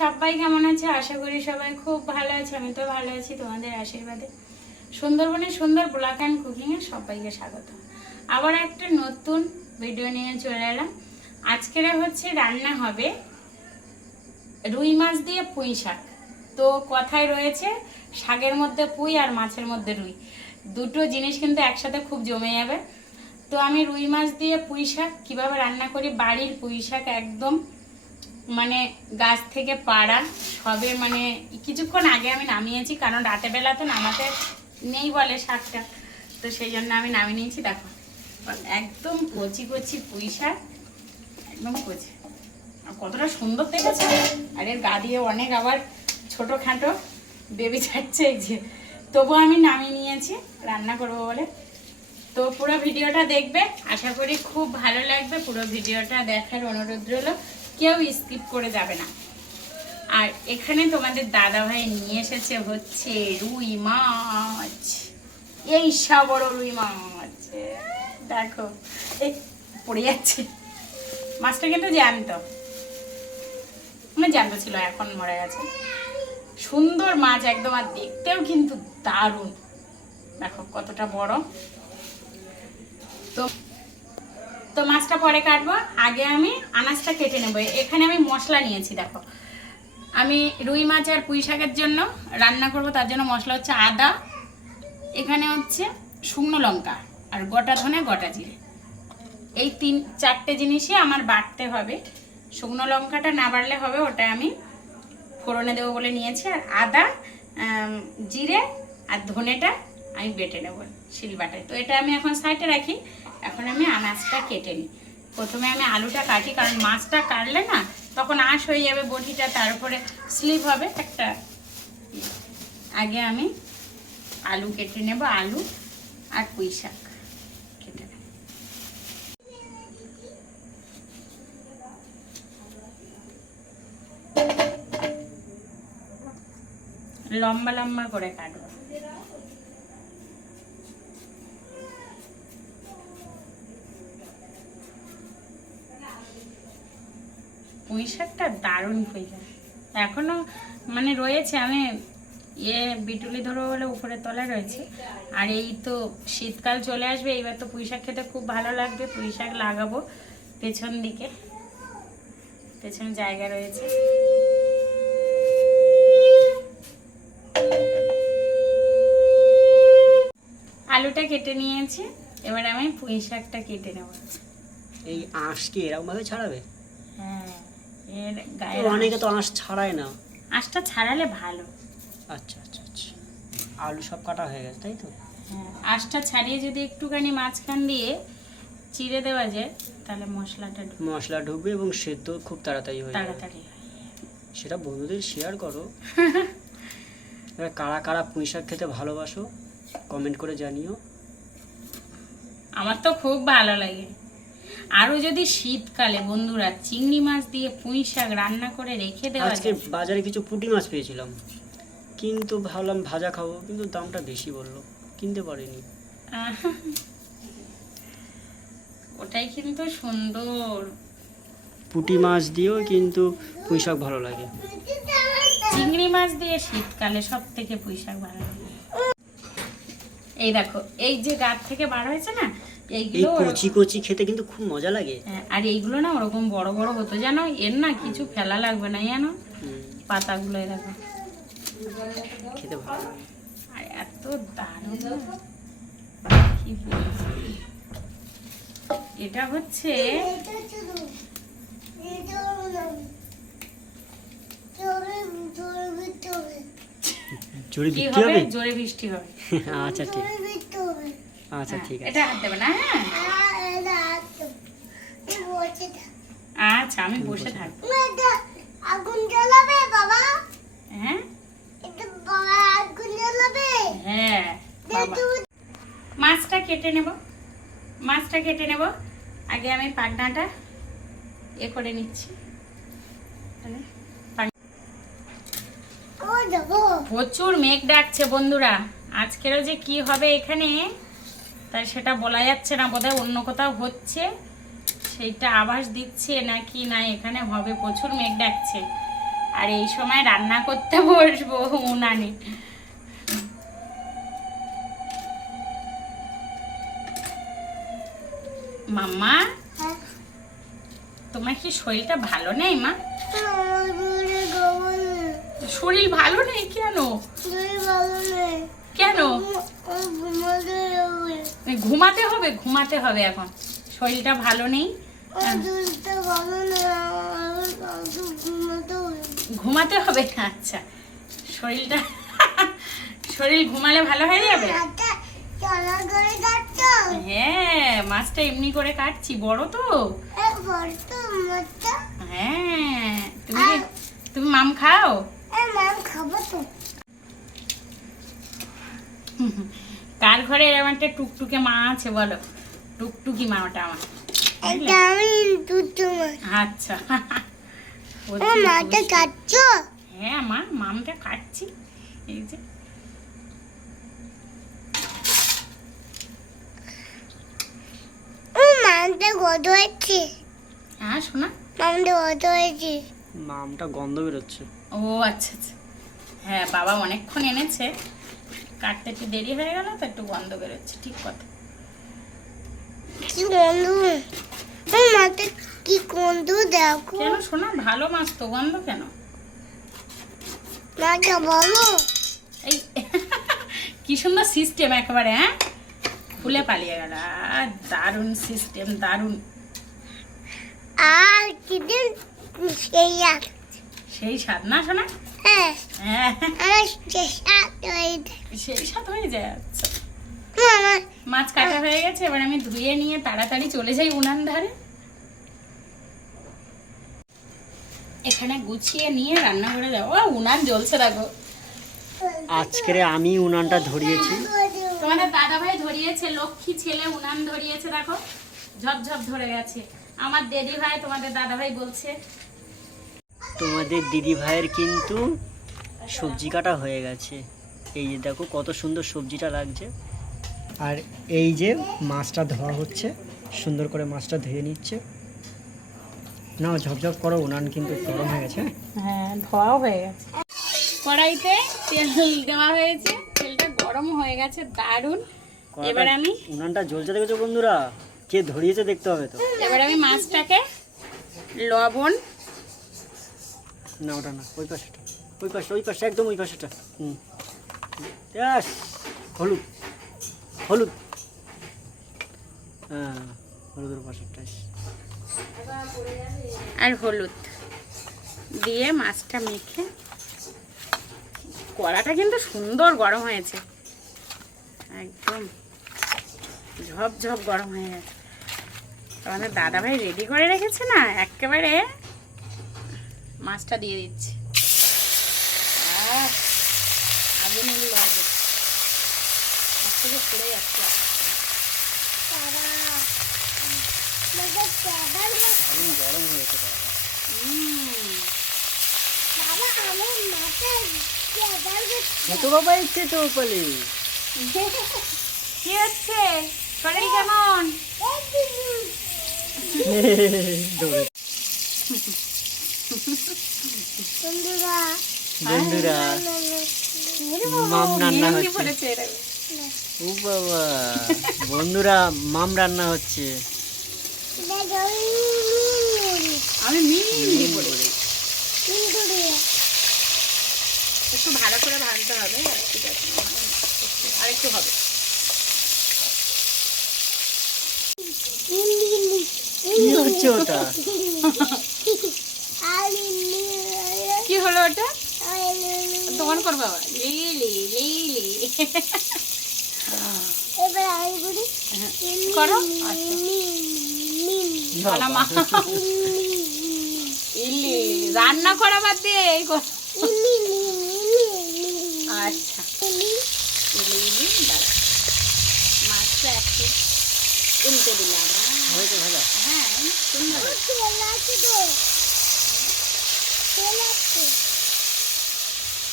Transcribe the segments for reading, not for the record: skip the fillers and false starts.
সবাই কেমন আছে? আশা করি সবাই খুব ভালো আছে। আমি তো ভালো আছি তোমাদের আশীর্বাদে। সুন্দরবনের সুন্দর ব্লগ অ্যান্ড কুকিংয়ে সবাইকে স্বাগত। আবার একটা নতুন ভিডিও নিয়ে চলে এলাম। আজকের হচ্ছে রান্না হবে রুই মাছ দিয়ে পুঁই শাক। তো কথায় রয়েছে শাকের মধ্যে পুঁই আর মাছের মধ্যে রুই, দুটো জিনিস কিন্তু একসাথে খুব জমে যাবে। তো আমি রুই মাছ দিয়ে পুঁই শাক কীভাবে রান্না করি, বাড়ির পুঁই শাক একদম মানে গাছ থেকে পাড়া, সবে মানে কিছুক্ষণ আগে আমি নামিয়েছি, কারণ রাতে বেলা তো নামাতে নেই বলে শাকটা, তো সেই জন্য আমি নামিয়ে নিয়েছি। দেখো একদম কচি কচি পুঁই শাক, একদম কচি, কতটা সুন্দর দেখেছে। আর এর গা দিয়ে অনেক আবার ছোটোখাটো বেবি ছাড়ছে, এই যে, তবু আমি নামিয়ে নিয়েছি রান্না করবো বলে। তো পুরো ভিডিওটা দেখবে, আশা করি খুব ভালো লাগবে। পুরো ভিডিওটা দেখার অনুরোধ রইল, কেউ স্কিপ করে যাবে না। আর এখানে তোমাদের দাদা ভাই নিয়ে এসেছে হচ্ছে রুই মাছ, এই সব বড় রুই মাছ, দেখো এই পড়ে যাচ্ছে। মাছটা কিন্তু জ্যান্ত, মানে জ্যান্ত ছিল, এখন মরে গেছে। সুন্দর মাছ একদম, আর দেখতেও কিন্তু দারুণ। দেখো কতটা বড়। তো মাছটা পরে কাটবো, আগে আমি আনাজটা কেটে নেবো। এখানে আমি মশলা নিয়েছি, দেখো আমি রুই মাছ আর পুঁই শাকের জন্য রান্না করব, তার জন্য মশলা হচ্ছে আদা, এখানে হচ্ছে শুকনো লঙ্কা আর গোটা ধনে গোটা জিরে। এই চারটে জিনিসই আমার বাটতে হবে। শুকনো লঙ্কাটা না বাড়লে হবে, ওটা আমি ফোড়নে দেবো বলে নিয়েছি। আর আদা, জিরে আর ধনেটা আমি বেটে নেবো শিলবাটায়। তো এটা আমি এখন সাইডে রাখি। এখন আমি আনাজটা কেটে নিই। প্রথমে আমি আলুটা কাটি, কারণ মাছটা কাটলে না তখন আঁশ হয়ে যাবে বটিটা, তারপরে স্লিপ হবে একটা। আগে আমি আলু কেটে নেব, আলু আর পুঁই শাক কেটে নেব। লম্বা লম্বা করে কাটবো। পুঁই শাকটা দারুণ হয়ে যায়, এখনো মানে রয়েছে। আমি বিটুলি ধরো বলে উপরে তলায় রয়েছে। আর এই তো শীতকাল চলে আসবে, এইবার তো পুঁই শাক খেতে খুব ভালো লাগবে। পুঁই শাক লাগাবো পেছন দিকে, পেছনে জায়গা রয়েছে। আলুটা কেটে নিয়েছি, এবার আমি পুঁই শাকটা কেটে নেব। এই আঁশ কি এরকম ভাবে ছাড়াবে? হ্যাঁ, এর গায়ে অনেকে তো আঁশ ছাড়ায় না। আঁশটা ছাড়ালে ভালো। আচ্ছা আচ্ছা আচ্ছা, আলু সব কাটা হয়ে গেছে তাই তো? হ্যাঁ, আঁশটা ছাড়িয়ে যদি একটুখানি মাঝখান দিয়ে চিড়ে দেওয়া যায়, তাহলে মশলা ঢুকবে এবং সেদ্ধ খুব তাড়াতাড়ি হয়ে যাবে। তাড়াতাড়ি। সেটা বন্ধুদের শেয়ার করো। কারা কারা পুঁই শাক খেতে ভালোবাসো কমেন্ট করে জানিও। আমার তো খুব ভালো লাগে। আরো যদি শীতকালে বন্ধুরা চিংড়ি মাছ দিয়ে পুঁই শাক রান্না করে রেখে দেওয়া আজকে যায়। বাজারে কিছু পুঁটি মাছ পেয়েছিলাম, কিন্তু ভাবলাম ভাজা খাবো, কিন্তু দামটা বেশি বললো, কিনতে পারিনি। ওটাই কিন্তু সুন্দর। পুঁটি মাছ দিয়েও কিন্তু পুঁই শাক ভালো লাগে। চিংড়ি মাছ দিয়ে শীতকালে সব থেকে পুঁই শাক ভালো লাগে। এই দেখো, এই যে গাছ থেকে বার হয়েছে না, এইগুলো কচি কচি খেতে কিন্তু খুব মজা লাগে। আর এইগুলো না ওরকম বড় বড় হতো জানো, এর না কিছু ফেলা লাগবে না জানো, পাতাগুলো দেখো খেতে ভালো লাগে। আর এত দারুণ, কি বলছি। এটা হচ্ছে জোরে কি বৃষ্টি হবে, হবে? জোরে বৃষ্টি হবে। আচ্ছা ঠিক, আচ্ছা ঠিক আছে। এটা হাত দেবে না। হ্যাঁ আচ্ছা, আমি বসে থাকবো। আগুন জ্বালাবে বাবা? হ্যাঁ আগুন জ্বালাবে? হ্যাঁ বাবা। মাছটা কেটে নেব। আগে আমি পাখনাটা করে নিচ্ছি। প্রচুর মেঘ ডাকছে বন্ধুরা, আজকেরও যে কি হবে এখানে তাই সেটা বলা যাচ্ছে না। বোধহয় অন্য কোথাও হচ্ছে, সেইটা আভাস দিচ্ছে নাকি না এখানে হবে। প্রচুর মেঘ ডাকছে। আর এই সময় রান্না করতে বসবো উনানে। মাম্মা, হ্যাঁ, তোমার কি শরীরটা ভালো নেই মা? আমার শরীরে খবর নেই। শরীর ভালো নেই কেন? শরীর ভালো নেই। কেন? আমার ঘুমাতে হবে। ঘুমাতে হবে, ঘুমাতে হবে এখন। শরীরটা ভালো নেই, আমার শরীরটা ভালো নেই। আমার শুধু ঘুমাতে হবে। ঘুমাতে হবে। আচ্ছা, শরীরটা শরীর ঘুমালে ভালো হয়ে যাবে। মাথা চলা করে যাচ্ছ? হ্যাঁ, মাছটা এমনি করে কাটছি, বড় তো। বড় তো মাথা। হ্যাঁ, তুমি মাম খাও। মাম খাবো তো। কার ঘরে এরকম একটা টুকটুকে মা আছে বলো? টুকটুকি মা ওটা আমার। এটা আমি দুটো মাছ। আচ্ছা, ও ও মাথা কাটছ? হ্যাঁ মা, মামটা কাটছি। এই যে ও মামটা গদ হয়েছে। হ্যাঁ শোনা, মামটা গদ হয়েছে। মামটা গন্ধ বেরোচ্ছে। ও আচ্ছা আচ্ছা। হ্যাঁ, বাবা অনেকক্ষণ এনেছে, কাটতে একটু দেরি হয়ে গেল তো একটু গন্ধ বেরোচ্ছে, ঠিক কথা। কি গন্ধ! ও মাথা কি গন্ধ দেখো। কেন শোনা, ভালো মাছ তো, গন্ধ কেন? মাথা বলো। এই কি সুন্দর সিস্টেম একেবারে, হ্যাঁ খুলে পালিয়ে গেল। আর দারুণ সিস্টেম, দারুণ। আর কিদিন সেই আর সেই স্বাদ না শোনা? হ্যাঁ, হ্যাঁ, আমার চেষ্টা হয়ে যায়। সেই স্বাদ হয়ে যায়। আচ্ছা, আমার মাছ কাটা হয়ে গেছে, এবার আমি ধুয়ে নিয়ে তাড়াতাড়ি চলে যাই উনান ধারে। এখানে গুছিয়ে নিয়ে রান্না করে যাবো। উনান জ্বলছে দেখো। আজকে আমি উনানটা ধরিয়েছি। তোমাদের দাদা ভাই ধরিয়েছে, লক্ষ্মী ছেলে উনান ধরিয়েছে দেখো, ঝপঝপ ধরে গেছে। আমার দিদি ভাই, তোমাদের দাদা ভাই বলছে তোমাদের দিদি ভাইয়ের কিন্তু সবজি কাটা হয়ে গেছে। এই যে দেখো কত সুন্দর সবজিটা লাগছে। আর এই যে মাছটা ধোয়া হচ্ছে, সুন্দর করে মাছটা ধুয়ে নিচ্ছে। নাও ঝপঝপ করো, উনান কিন্তু গরম হয়ে গেছে। হ্যাঁ, ধোয়াও হয়ে গেছে। কড়াইতে তেল দেওয়া হয়েছে, তেলটা গরম হয়ে গেছে দারুণ। এবার আমি উনানটা জ্বলছে দেখেছো বন্ধুরা, কে ধরিয়েছে দেখতে হবে তো। এবার আমি মাছটাকে লবণ, না ওটা না, ওই পাশেটা, ওই পাশে, ওই পাশে, একদম ওই পাশেটা। ব্যাস, হলুদ, হলুদ, হ্যাঁ হলুদের পাশেরটা। আর হলুদ দিয়ে মাছটা মেখে, কড়াটা কিন্তু সুন্দর গরম হয়েছে, একদম ঝপঝপ গরম হয়ে গেছে। আমাদের দাদা ভাই রেডি করে রেখেছে না, একেবারে মাছটা দিয়ে দিচ্ছে। আগুন এগুলো আগে হাত থেকে পড়ে যাচ্ছে। দারুণ গরম হয়েছে কড়াটা। ছোট বাবা ইচ্ছে তো পালি। কি হচ্ছে? শরীর কেমন? বন্ধুরা মাম রান্না নিয়ে হচ্ছে। পড়েছে এরা। ও বাবা, বন্ধুরা মাম রান্না হচ্ছে। আমি মিনি পড়েছি। একটু ভালো করে ভাজতে হবে, ঠিক আছে, আর একটু হবে। কি হচ্ছে ওটা? কি হলো ওটা? দোকান করবো আবার। লিলি লিলি এবার আইগুড়ি করো। আচ্ছা, ভালো মা। ইলি রান্না করা বাদ দিয়ে এই কর। আচ্ছা, ইলি দাঁড়া, মাছটা একটু উল্টে দিলাম। হয়েছে ভাজা? হ্যাঁ, সুন্দর হয়েছে।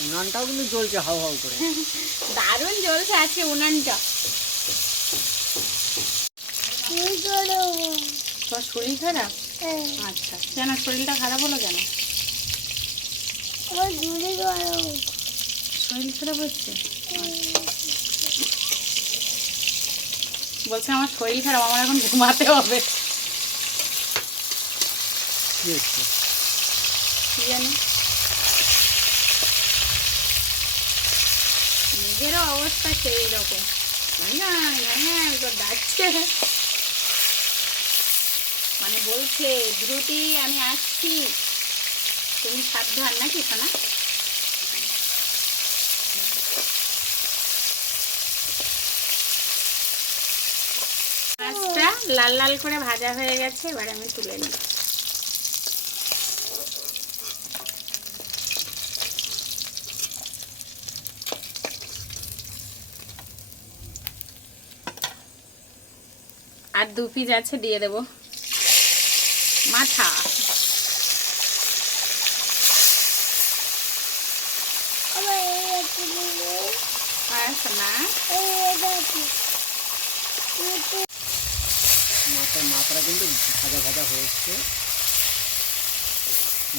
উনানটাও কিন্তু জ্বলছে হাউ হাউ করে। দারুণ জ্বলছে আজকে উনানটা। তোমার শরীর খারাপ? আচ্ছা, কেন শরীরটা খারাপ হলো কেন? আমার ঝুড়ি গরম। শরীর খারাপ হচ্ছে? বলছে আমার শরীর খারাপ, আমার এখন ঘুমাতে হবে। কি হচ্ছে? কি জানি, নিজেরও অবস্থা সেই রকম, ডাকছে, মানে বলছে দ্রুতি আমি আসছি, তুমি সাবধান নাকি শোনা। মাছটা লাল লাল করে ভাজা হয়ে গেছে, এবার আমি তুলে নিই। আর 2 পিস আছে, দিয়ে দেব মাথা। আমার এই আছে দিদি। আর শোনা, এটা আছে। মাথাটা কিন্তু ভাজা ভাজা হয়েছে।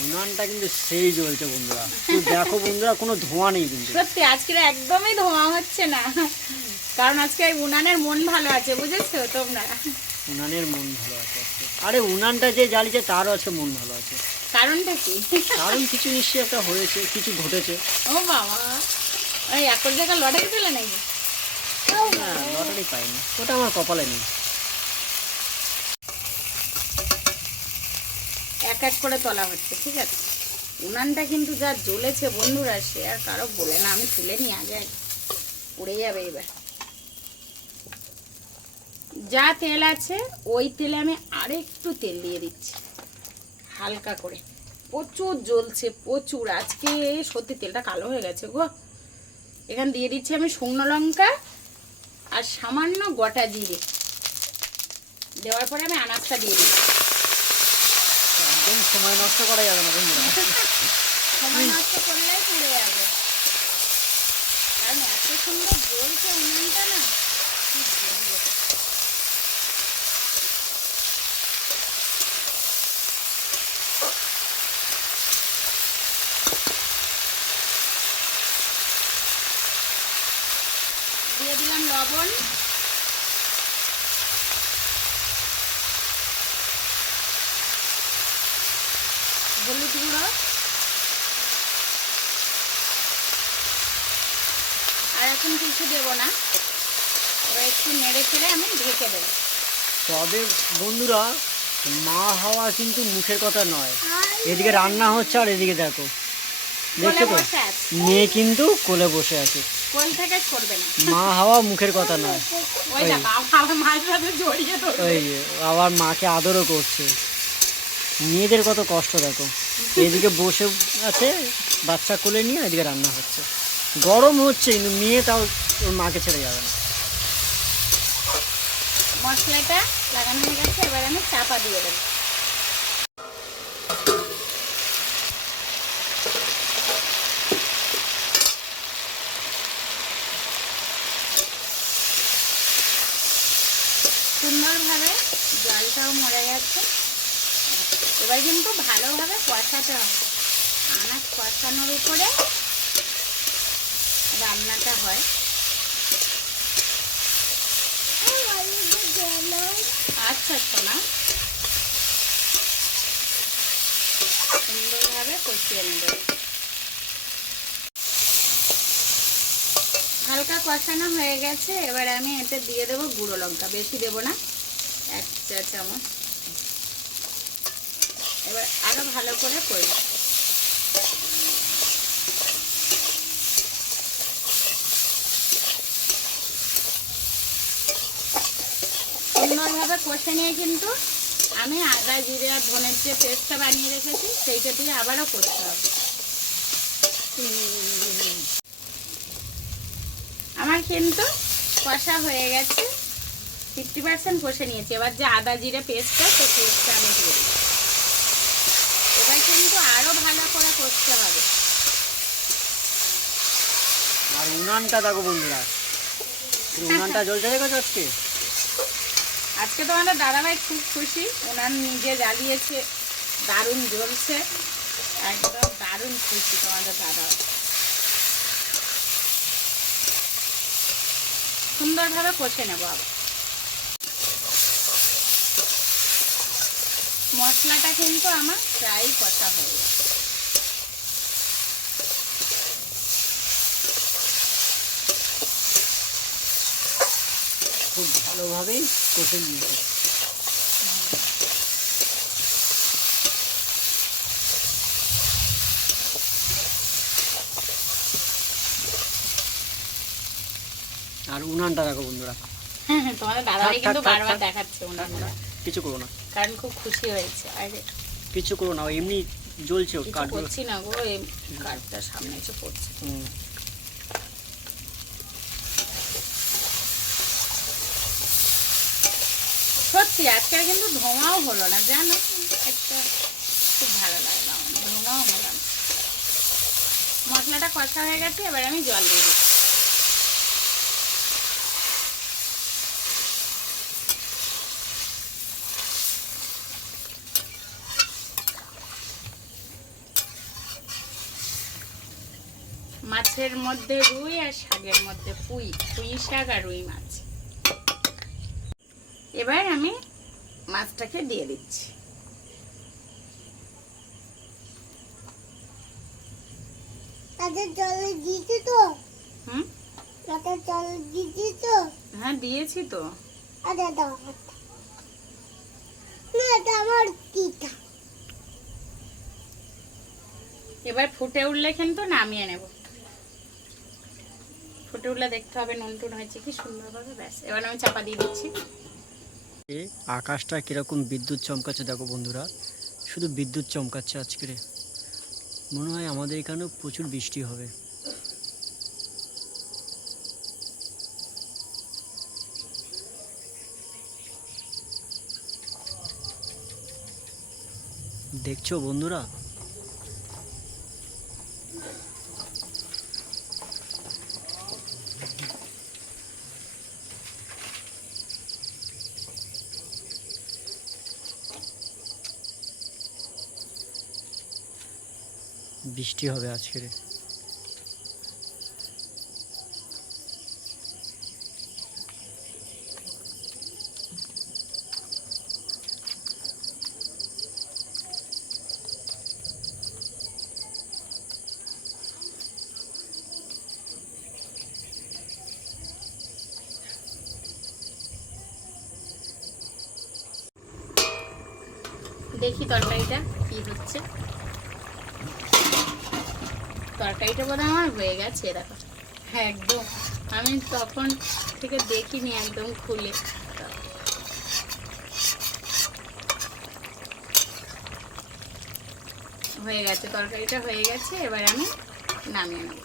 উনানটা কিন্তু সেই জ্বলছে বন্ধুরা, একটু দেখো বন্ধুরা, কোনো ধোঁয়া নেই কিন্তু। সত্যি আজকে একদমই ধোঁয়া হচ্ছে না, কারণ আজকে উনানের মন ভালো আছে, বুঝেছো তোমরা। উনানের মন ভালো আছে আজকে। আরে উনানটা যে জ্বালিয়েছে তারও আজকে মন ভালো আছে। কারণটা কি? কারণ কিছু নিশ্চয়ই একটা হয়েছে, কিছু ঘটেছে। ও বাবা, ওই একর জায়গা লটারি পেলে নাকি? না, লটারি পাইনি, ওটা আমার কপালে নেই। এক এক করে তোলা হচ্ছে, ঠিক আছে। উনানটা কিন্তু যা জ্বলেছে বন্ধুরা, সে আর কারো বলে না। আমি তুলে নিয়ে আগে, উড়ে যাবে এবার। যা তেল আছে ওই তেলে আমি আরেকটু তেল দিয়ে দিচ্ছি হালকা করে। প্রচুর জ্বলছে, প্রচুর। আজকে সত্যি তেলটা কালো হয়ে গেছে গো। এখানে দিয়ে দিচ্ছি আমি শুকনো লঙ্কা আর সামান্য গোটা জিরে। দেওয়ার পরে আমি আনাজটা দিয়ে দিচ্ছি। একদম সময় নষ্ট করা যাবে না বন্ধুরা। সময় নষ্ট করলেই পুড়ে যাবে, কারণ এত সুন্দর জ্বলছে উনুনটা না, কি বলবো। দিয়ে দিলাম লবণ, হলুদ গুঁড়ো, আর এখন কিছু দেবো না। এবার একটু নেড়ে চেড়ে আমি ঢেকে দেবো। তবে বন্ধুরা, মা হওয়া কিন্তু মুখের কথা নয়। এদিকে রান্না হচ্ছে আর এদিকে দেখো, দেখছো তো, বসে আছে, মেয়ে কিন্তু কোলে বসে আছে। কোল থেকে করবে না। মা হওয়া মুখের কথা নয়। ওই দেখো আমার মায়ের সাথে জড়িয়ে ধরবে। ওই যে, আবার মাকে আদরও করছে। মেয়েদের কত কষ্ট দেখো, এদিকে বসে আছে বাচ্চা কোলে নিয়ে, এদিকে রান্না হচ্ছে, গরম হচ্ছে, কিন্তু মেয়ে তাও ওর মাকে ছেড়ে যাবে না। মশলাটা লাগানো হয়ে গেছে, এবার আমি চাপা দিয়ে দেবো। সুন্দরভাবে জলটাও মরে গেছে। এবার কিন্তু ভালোভাবে কষাতে হবে। আনাজ কষানোর উপরে রান্নাটা হয়। আচ্ছা শোনা, সুন্দরভাবে কষিয়ে নেবে। হালকা কষানো হয়ে গেছে, এবার আমি এতে দিয়ে দেবো গুঁড়ো লঙ্কা। বেশি দেবো না, 1 চা চামচ। এবার আরো ভালো করে করব। সুন্দরভাবে কষে নিয়ে কিন্তু আমি আদা জিরে আর ধনের যে পেস্টটা বানিয়ে রেখেছি সেইটা দিয়ে আবারও করতে হবে। আমার কিন্তু কষা হয়ে গেছে, 50% কষে নিয়েছি। এবার যে আদা জিরে পেস্টটা, সেই পেস্টটা আমি দিয়ে দিই। এবার কিন্তু আরো ভালো করে করতে হবে। আর উনানটা দেখো বন্ধুরা, উনানটা জ্বলছে দেখো আজকে। আজকে তো আমাদের দাদাভাই খুব খুশি, ওনার নিজে জ্বালিয়েছে, দারুণ জ্বলছে, একদম দারুণ। দারুণ খুশি তোমাদের দাদা। সুন্দরভাবে কষে নেবো আবার। মশলাটা কিন্তু আমার প্রায় কষা হয়ে গেছে। খুব ভালোভাবেই কষে নিয়েছে। আর উনানটা দেখো বন্ধুরা, তোমাদের দাদাই থাক, কিন্তু থাক, বারবার থাক। দেখাচ্ছে ওনারা, কিছু করো না, কারণ খুব খুশি হয়েছে। আর কিছু করো না, এমনি জ্বলছে কিছু কাঠগুলো। করছি না গো, এই কাঠটা সামনে এসে পড়ছে। সত্যি আজকে কিন্তু ধোঁয়াও হলো না, জানো, একটা খুব ভালো লাগলো আমার, ধোঁয়াও হলো না। মশলাটা কষা হয়ে গেছে, এবার আমি জল দিয়ে দিচ্ছি। মাছের মধ্যে রুই আর শাকের মধ্যে পুঁই, পুঁই শাক আর রুই মাছ। এবার আমি মাছটাকে দিয়ে দিচ্ছি। আচ্ছা জলে দিয়েছি তো? হুম, আচ্ছা জলে দিয়েছি তো? হ্যাঁ দিয়েছি তো। আচ্ছা দাও হাতটা। না এটা আমার কিটা। এবার ফুটে উঠলে কিন্তু নামিয়ে নেব। ফুটে উঠলে দেখতে হবে নুন টুন হয়েছে কি সুন্দরভাবে, ব্যাস। এবার আমি চাপা দিয়ে দিচ্ছি। আকাশটা কিরকম বিদ্যুৎ চমকাচ্ছে দেখো বন্ধুরা, শুধু বিদ্যুৎ চমকাচ্ছে আজকে। মনে হয় আমাদের এখানেও প্রচুর বৃষ্টি হবে। দেখছো বন্ধুরা, বৃষ্টি হবে আজকে। দেখি তরকারিটা কি হচ্ছে। তরকারিটা বোধহয় আমার হয়ে গেছে, দেখো। হ্যাঁ একদম, আমি তখন থেকে দেখিনি একদম খুলে। হয়ে গেছে, তরকারিটা হয়ে গেছে। এবার আমি নামিয়ে নেব।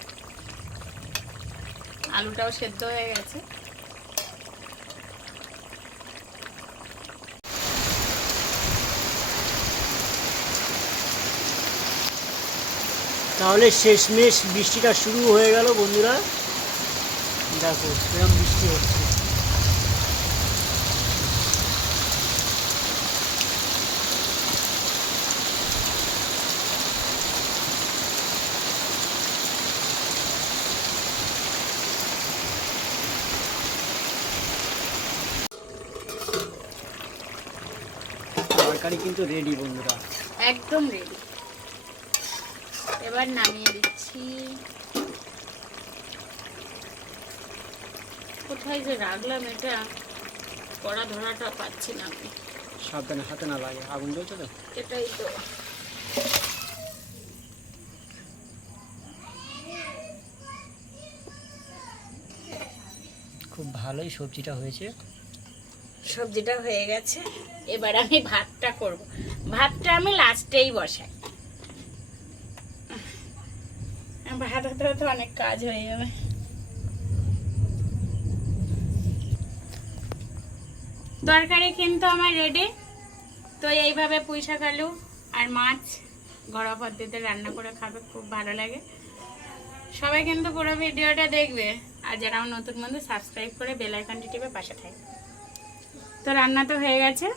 আলুটাও সেদ্ধ হয়ে গেছে। তাহলে শেষমেশ বৃষ্টিটা শুরু হয়ে গেল বন্ধুরা, দেখো কিরম বৃষ্টি হচ্ছে। তরকারি কিন্তু রেডি বন্ধুরা, একদম রেডি। এবার নামিয়ে দিচ্ছি। কোথায় যে রাখলাম এটা, কড়া ধরাটা পাচ্ছি না আমি। সাবধানে, হাতে না লাগে, আগুন জ্বলছে তো। এটাই তো। খুব ভালোই সবজিটা হয়েছে। সবজিটা হয়ে গেছে। এবার আমি ভাতটা করব। ভাতটা আমি লাস্টেই বসাই, ভাত হতে হতে অনেক কাজ হয়ে যাবে। তরকারি কিন্তু আমার রেডি। তো এইভাবে পুঁই শাক, আলু আর মাছ ঘরোয়া পদ্ধতিতে রান্না করে খাবে, খুব ভালো লাগে। সবাই কিন্তু পুরো ভিডিওটা দেখবে, আর যারা আমার নতুন বন্ধু সাবস্ক্রাইব করে বেল আইকনটি টিপে পাশে থাকবে। তো রান্না তো হয়ে গেছে।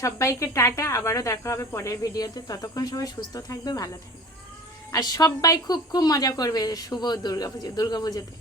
সবাইকে টাটা, আবারও দেখা হবে পরের ভিডিওতে। ততক্ষণ সবাই সুস্থ থাকবে, ভালো থাকবে। আর সবাই খুব খুব মজা করবে শুভ দুর্গাপুজোতে।